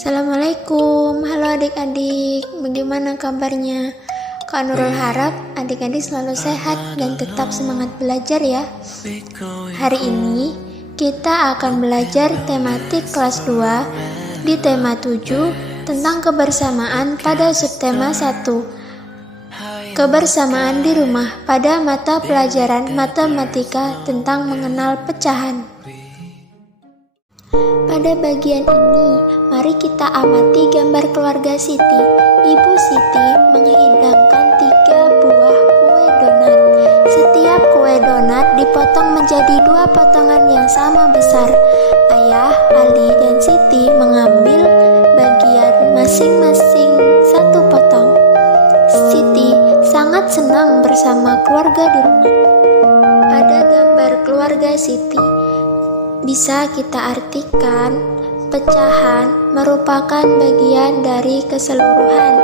Assalamualaikum, halo adik-adik, bagaimana kabarnya? Kak Nurul harap adik-adik selalu sehat dan tetap semangat belajar ya. Hari ini kita akan belajar tematik kelas 2 di tema 7 tentang kebersamaan pada subtema 1. Kebersamaan di rumah pada mata pelajaran matematika tentang mengenal pecahan. Pada bagian ini, mari kita amati gambar keluarga Siti. Ibu Siti menghidangkan 3 buah kue donat. Setiap kue donat dipotong menjadi 2 potongan yang sama besar. Ayah, Ali, dan Siti mengambil bagian masing-masing 1 potong. Siti sangat senang bersama keluarga di rumah. Pada gambar keluarga Siti, bisa kita artikan, pecahan merupakan bagian dari keseluruhan,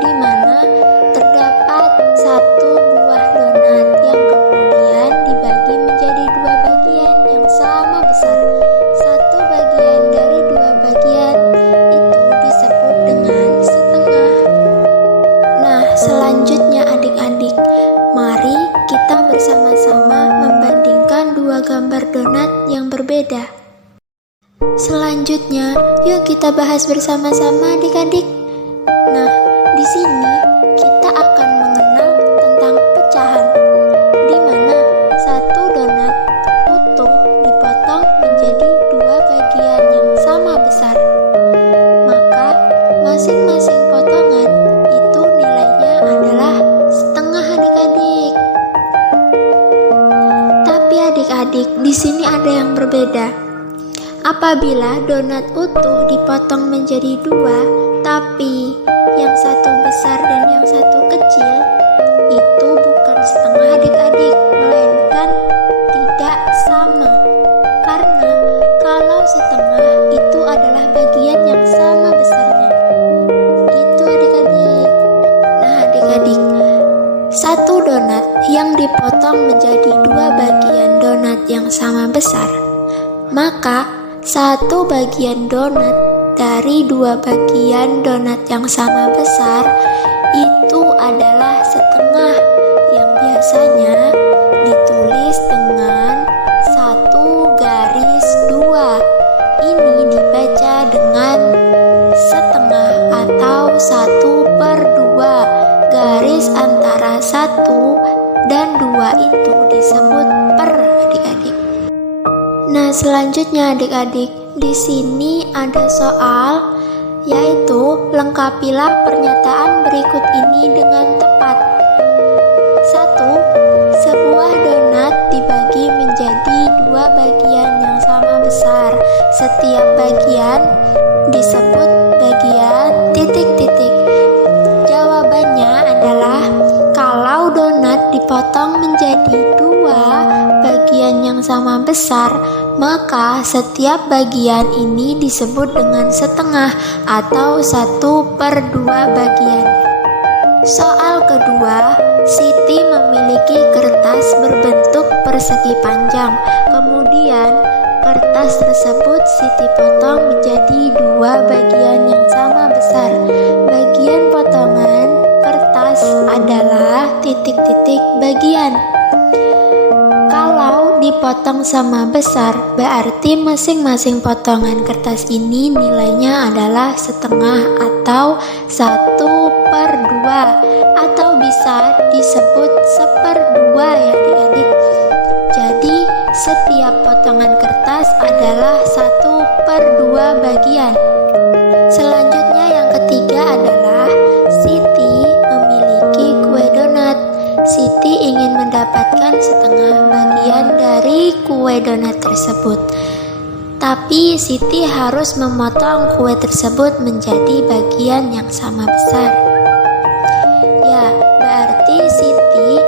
di mana terdapat 1 buah donat yang kemudian dibagi menjadi 2 bagian yang sama besar. 1 bagian dari 2 bagian itu disebut dengan setengah. Nah, selanjutnya adik-adik, mari kita bersama-sama membandingkan 2 gambar donat yang berbeda. Selanjutnya, yuk kita bahas bersama-sama adik-adik. Nah, di sini kita akan mengenal tentang pecahan, di mana 1 donat utuh dipotong menjadi 2 bagian yang sama besar. Maka, masing-masing potongan itu nilainya adalah setengah adik-adik. Tapi adik-adik, di sini ada yang berbeda. Apabila donat utuh dipotong menjadi 2, tapi yang satu besar dan yang satu kecil, itu bukan setengah adik-adik, melainkan tidak sama. Karena kalau setengah itu adalah bagian yang sama besarnya. Gitu adik-adik. Nah adik-adik, 1 donat yang dipotong menjadi 2 bagian donat yang sama besar, maka 1 bagian donat dari 2 bagian donat yang sama besar itu adalah setengah, yang biasanya ditulis dengan 1 garis 2. Ini dibaca dengan setengah atau 1/2. Garis antara 1 dan 2 itu disebut per adik-adik. Nah, selanjutnya adik-adik, di sini ada soal, yaitu lengkapilah pernyataan berikut ini dengan tepat. 1. Sebuah donat dibagi menjadi 2 bagian yang sama besar. Setiap bagian disebut bagian titik-titik. Jawabannya adalah kalau donat dipotong menjadi 2 bagian yang sama besar, maka setiap bagian ini disebut dengan setengah atau 1/2 bagian. Soal kedua, Siti memiliki kertas berbentuk persegi panjang. Kemudian, kertas tersebut Siti potong menjadi 2 bagian yang sama besar. Bagian potongan kertas adalah titik-titik bagian. Kalau dipotong sama besar, berarti masing-masing potongan kertas ini nilainya adalah setengah atau 1/2, atau bisa disebut 1/2 ya adik-adik. Jadi setiap potongan kertas adalah 1/2 bagian. Selanjutnya yang ketiga adalah Siti memiliki kue donat. Siti ingin mendapatkan setengah bagian dari kue donat tersebut. Tapi Siti harus memotong kue tersebut menjadi bagian yang sama besar. Ya, berarti Siti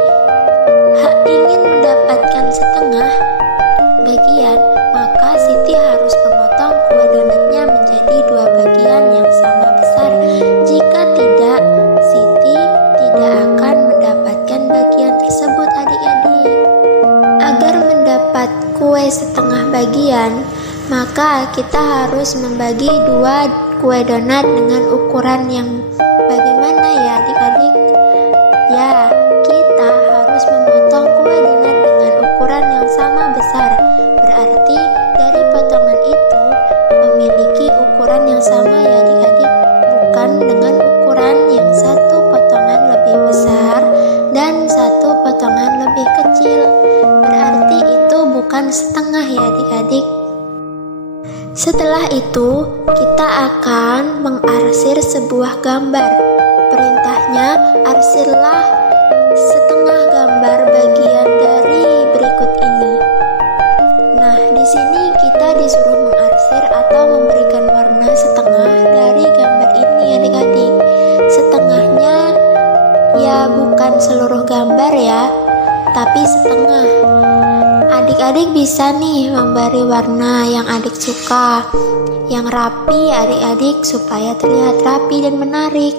ingin mendapatkan setengah bagian, maka Siti harus memotong kue donatnya menjadi 2 bagian yang sama besar. Jika tidak, Siti tidak akan mendapatkan bagian tersebut adik-adik. Agar mendapat kue setengah bagian, maka kita harus membagi dua kue donat dengan ukuran yang bagaimana ya adik-adik? Ya, kita harus memotong kue donat dengan ukuran yang sama besar. Berarti dari potongan itu memiliki ukuran yang sama ya adik-adik, bukan dengan ukuran yang satu potongan lebih besar dan satu potongan lebih kecil. Berarti itu bukan setengah ya adik-adik. Setelah itu, kita akan mengarsir sebuah gambar. Perintahnya, arsirlah setengah gambar bagian dari berikut ini. Nah, di sini kita disuruh mengarsir atau memberikan warna setengah dari gambar ini adik-adik. Setengahnya ya bukan seluruh gambar ya, tapi setengah. Adik-adik bisa nih memberi warna yang adik suka, yang rapi adik-adik supaya terlihat rapi dan menarik.